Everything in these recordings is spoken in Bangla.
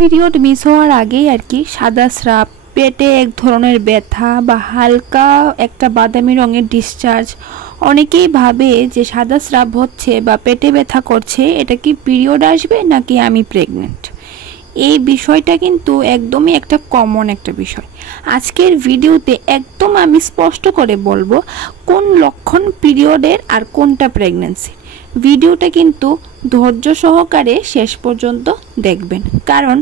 পিরিয়ড মিস হওয়ার আগেই আর কি সাদা স্রাব, পেটে এক ধরনের ব্যথা বা হালকা একটা বাদামি রঙের ডিসচার্জ। অনেকেই ভাবে যে সাদা স্রাব হচ্ছে বা পেটে ব্যথা করছে, এটা কি পিরিয়ড আসবে নাকি আমি প্রেগনেন্ট। এই বিষয়টা কিন্তু একদমই একটা কমন একটা বিষয়। আজকের ভিডিওতে একদম আমি স্পষ্ট করে বলবো কোন লক্ষণ পিরিয়ডের আর কোনটা প্রেগন্যান্সি। ভিডিওটা কিন্তু ধৈর্য সহকারে শেষ পর্যন্ত দেখবেন, কারণ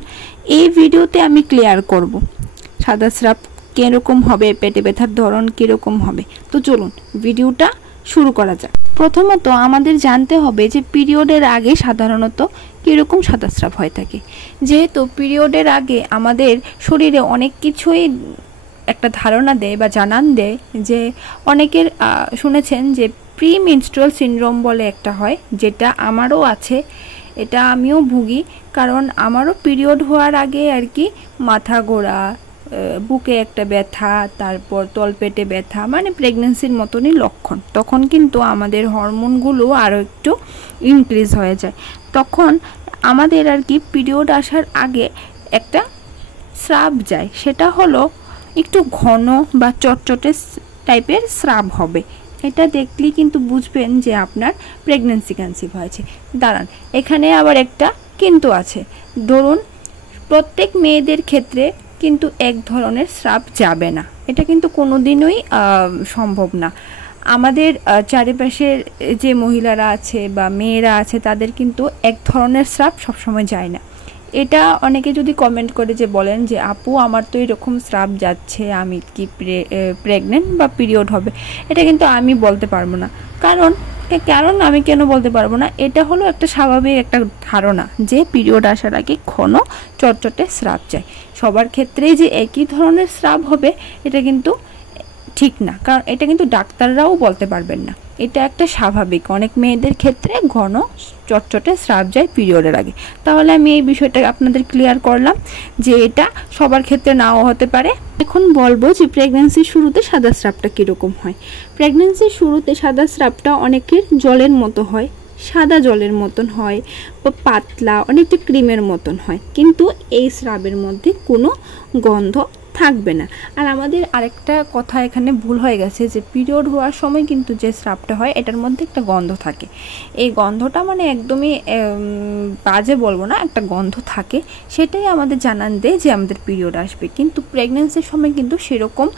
এই ভিডিওতে আমি ক্লিয়ার করব সাদা স্রাব কীরকম হবে, পেটে ব্যথার ধরন কীরকম হবে। তো চলুন ভিডিওটা শুরু করা যাক। প্রথমত আমাদের জানতে হবে যে পিরিয়ডের আগে সাধারণত কীরকম সাদা স্রাব হয়ে থাকে। যেহেতু পিরিয়ডের আগে আমাদের শরীরে অনেক কিছুই একটা ধারণা দেয় বা জানান দেয়, যে অনেকের শুনেছেন যে প্রি মেনস্ট্রুয়াল সিনড্রোম বলে একটা হয়, যেটা আমারও আছে, এটা আমিও ভুগি। কারণ আমারও পিরিয়ড হওয়ার আগে আর কি মাথা ঘোরা, বুকে একটা ব্যথা, তারপর তলপেটে ব্যথা, মানে প্রেগন্যান্সির মতনই লক্ষণ। তখন কিন্তু আমাদের হরমোনগুলো আরও একটু ইনক্রিজ হয়ে যায়। তখন আমাদের আর কি পিরিয়ড আসার আগে একটা স্রাব যায়, সেটা হলো একটু ঘন বা চটচটে টাইপের স্রাব হবে। এটা দেখলেই কিন্তু বুঝবেন যে আপনার প্রেগন্যান্সি কনসিভ হয়েছে। দাঁড়ান, এখানে আবার একটা কিন্তু আছে। ধরুন প্রত্যেক মেয়েদের ক্ষেত্রে কিন্তু এক ধরনের স্রাব যাবে না, এটা কিন্তু কোনোদিনই সম্ভব না। আমাদের চারিপাশের যে মহিলারা আছে বা মেয়েরা আছে, তাদের কিন্তু এক ধরনের স্রাব সবসময় যায় না। এটা অনেকে যদি কমেন্ট করে যে বলেন যে আপু আমার তো এরকম স্রাব যাচ্ছে, আমি কি প্রেগনেন্ট বা পিরিয়ড হবে, এটা কিন্তু আমি বলতে পারবো না। কারণ আমি কেন বলতে পারবো না, এটা হলো একটা স্বাভাবিক একটা ধারণা যে পিরিয়ড আসার আগে ঘন চটচটে স্রাব যায়। সবার ক্ষেত্রেই যে একই ধরনের স্রাব হবে এটা কিন্তু ঠিক না, কারণ এটা কিন্তু ডাক্তাররাও বলতে পারবেন না। এটা একটা স্বাভাবিক, অনেক মেয়েদের ক্ষেত্রে ঘন চটচটে স্রাব যায় পিরিয়ডের আগে। তাহলে আমি এই বিষয়টা আপনাদের ক্লিয়ার করলাম যে এটা সবার ক্ষেত্রে নাও হতে পারে। এখন বলবো যে প্রেগন্যান্সির শুরুতে সাদা স্রাবটা কীরকম হয়। প্রেগন্যান্সির শুরুতে সাদা স্রাবটা অনেকের জলের মতো হয়, সাদা জলের মতন হয়, পাতলা অনেকটা ক্রিমের মতন হয়, কিন্তু এই স্রাবের মধ্যে কোনো গন্ধ থাকবে না। আর আমাদের আরেকটা কথা এখানে ভুল হয়ে গেছে, যে পিরিয়ড হওয়ার সময় কিন্তু যে স্রাবটা হয় এটার মধ্যে একটা গন্ধ থাকে। এই গন্ধটা মানে একদমই বাজে বলবো না, একটা গন্ধ থাকে, সেটাই আমাদের জানান দেয় যে আমাদের পিরিয়ড আসবে। কিন্তু প্রেগন্যান্সির সময় কিন্তু সেরকম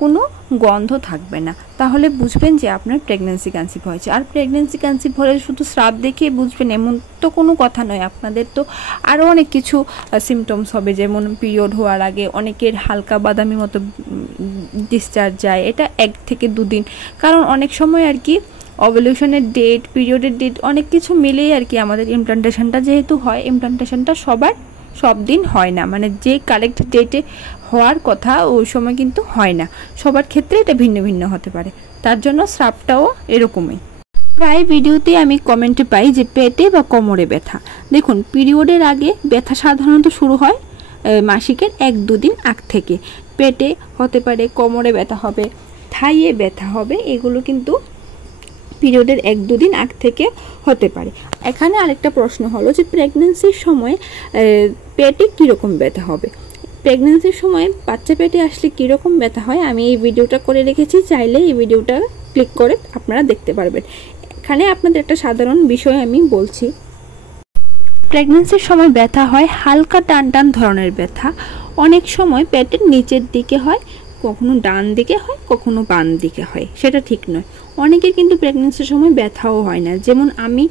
কোনো গন্ধ থাকবে না, তাহলে বুঝবেন যে আপনার প্রেগন্যান্সি কনসিভ হয়েছে। আর প্রেগন্যান্সি কনসিভ হলে শুধু স্রাব দেখেই বুঝবেন এমন তো কোনো কথা নয়, আপনাদের তো আরও অনেক কিছু সিমটমস হবে। যেমন পিরিয়ড হওয়ার আগে অনেকের হালকা বাদামি মতো ডিসচার্জ যায়, এটা 1 থেকে 2 দিন। কারণ অনেক সময় আর কি ওভুলেশনের ডেট, পিরিয়ডের ডেট অনেক কিছু মিলেই আর কি আমাদের ইমপ্লান্টেশনটা যেহেতু হয়, ইমপ্লান্টেশনটা সব দিন হয় না, মানে যে কারেক্ট ডেটে হওয়ার কথা ওই সময় কিন্তু হয় না। সবার ক্ষেত্রে এটা ভিন্ন ভিন্ন হতে পারে, তার জন্য স্রাবটাও এরকমই। প্রায় ভিডিওতে আমি কমেন্টে পাই যে পেটে বা কোমরে ব্যথা। দেখুন, পিরিয়ডের আগে ব্যথা সাধারণত শুরু হয় মাসিকের 1-2 দিন আগ থেকে। পেটে হতে পারে, কোমরে ব্যথা হবে, থাইয়ে ব্যথা হবে, এগুলো কিন্তু পিরিয়ডের 1-2 দিন আগ থেকে হতে পারে। এখানে আরেকটা প্রশ্ন হলো যে প্রেগন্যান্সির সময় পেটে কীরকম ব্যথা হবে। প্রেগন্যান্সির সময় বাচ্চা পেটে আসলে কীরকম ব্যথা হয় আমি এই ভিডিওটা করে রেখেছি, চাইলে এই ভিডিওটা ক্লিক করে আপনারা দেখতে পারবেন। এখানে আপনাদের একটা সাধারণ বিষয় আমি বলছি। প্রেগন্যান্সির সময় ব্যথা হয় হালকা টান টান ধরনের ব্যথা। অনেক সময় পেটের নিচের দিকে হয়, কখনো ডান দিকে হয়, কখনো বাম দিকে হয়, সেটা ঠিক নয়। অনেকের কিন্তু প্রেগন্যান্সির সময় ব্যথাও হয় না। যেমন আমি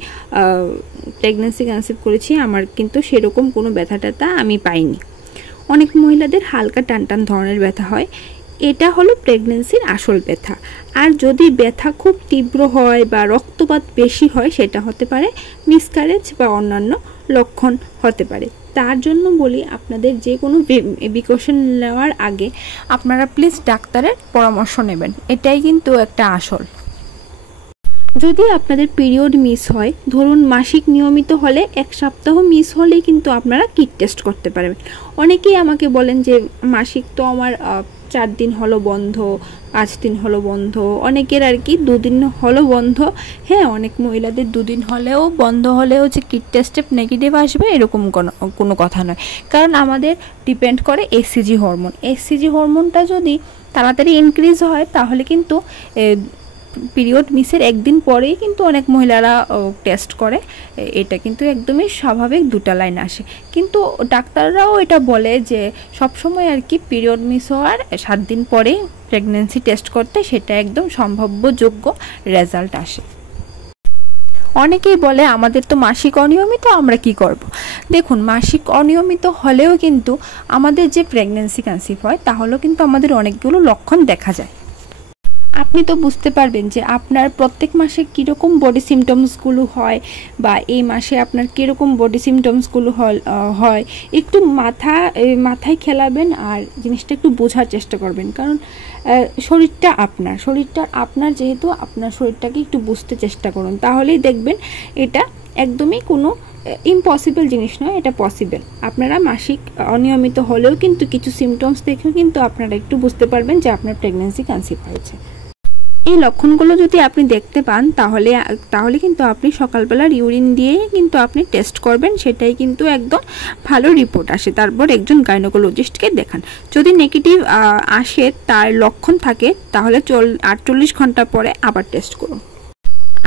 প্রেগন্যান্সি কনসিভ করেছি, আমার কিন্তু সেরকম কোনো ব্যথা ট্যাথা আমি পাইনি। অনেক মহিলাদের হালকা টান টান ধরনের ব্যথা হয়, এটা হলো প্রেগন্যান্সির আসল ব্যথা। আর যদি ব্যথা খুব তীব্র হয় বা রক্তপাত বেশি হয়, সেটা হতে পারে মিসক্যারেজ বা অন্যান্য লক্ষণ হতে পারে। তার জন্য বলি, আপনাদের যে কোনো প্রিকশন নেওয়ার আগে আপনারা প্লিজ ডাক্তারের পরামর্শ নেবেন, এটাই কিন্তু একটা আসল। যদি আপনাদের পিরিয়ড মিস হয়, ধরুন মাসিক নিয়মিত হলে 1 সপ্তাহ মিস হলেই কিন্তু আপনারা কিট টেস্ট করতে পারবেন। অনেকেই আমাকে বলেন যে মাসিক তো আমার 4 দিন হলো বন্ধ, 5 দিন হলো বন্ধ, অনেকের আর কি 2 দিন হলো বন্ধ। হ্যাঁ, অনেক মহিলাদের 2 দিন হলেও বন্ধ হলেও যে কিট টেস্টে নেগেটিভ আসবে এরকম কোনো কথা নয়, কারণ আমাদের ডিপেন্ড করে এসসিজি হরমোন। এসসিজি হরমোনটা যদি তাড়াতাড়ি ইনক্রিজ হয় তাহলে কিন্তু পিরিয়ড মিসের একদিন পরেই কিন্তু অনেক মহিলারা টেস্ট করে। এটা কিন্তু একদমই স্বাভাবিক, 2টা লাইন আসে। কিন্তু ডাক্তাররাও এটা বলে যে সবসময় আর কি পিরিয়ড মিস হওয়ার 7 দিন পরেই প্রেগনেন্সি টেস্ট করতে, সেটা একদম সম্ভাব্যযোগ্য রেজাল্ট আসে। অনেকেই বলে আমাদের তো মাসিক অনিয়মিত, আমরা কি করব। দেখুন, মাসিক অনিয়মিত হলেও কিন্তু আমাদের যে প্রেগনেন্সি কনসিভ হয় তাহলেও কিন্তু আমাদের অনেকগুলো লক্ষণ দেখা যায়। আপনি তো বুঝতে পারবেন যে আপনার প্রত্যেক মাসে কীরকম বডি সিমটমসগুলো হয়, বা এই মাসে আপনার কীরকম বডি সিমটমসগুলো হয়। একটু মাথায় খেলাবেন আর জিনিসটা একটু বোঝার চেষ্টা করবেন, কারণ শরীরটা আপনার যেহেতু আপনার শরীরটাকে একটু বুঝতে চেষ্টা করুন, তাহলেই দেখবেন এটা একদমই কোনো ইম্পসিবল জিনিস নয়, এটা পসিবল। আপনারা মাসিক অনিয়মিত হলেও কিন্তু কিছু সিমটমস দেখেও কিন্তু আপনারা একটু বুঝতে পারবেন যে আপনার প্রেগনেন্সি কনসিভ হয়েছে। এই লক্ষণগুলো যদি আপনি দেখতে পান তাহলে কিন্তু আপনি সকালবেলার ইউরিন দিয়েই কিন্তু আপনি টেস্ট করবেন, সেটাই কিন্তু একদম ভালো রিপোর্ট আসে। তারপর একজন গাইনোকোলজিস্টকে দেখান। যদি নেগেটিভ আসে, তার লক্ষণ থাকে, তাহলে 48 ঘন্টা পরে আবার টেস্ট করুন।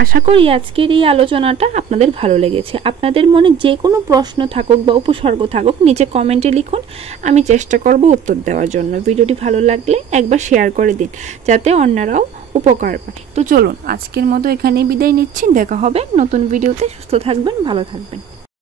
আশা করি আজকের এই আলোচনাটা আপনাদের ভালো লেগেছে। আপনাদের মনে যে কোনো প্রশ্ন থাকুক বা উপসর্গ থাকুক নিচে কমেন্টে লিখুন, আমি চেষ্টা করব উত্তর দেওয়ার জন্য। ভিডিওটি ভালো লাগলে একবার শেয়ার করে দিন যাতে অন্যরাও উপকার পায়। তো চলুন আজকের মতো এখানেই বিদায় নিচ্ছি, দেখা হবে নতুন ভিডিওতে। সুস্থ থাকবেন, ভালো থাকবেন।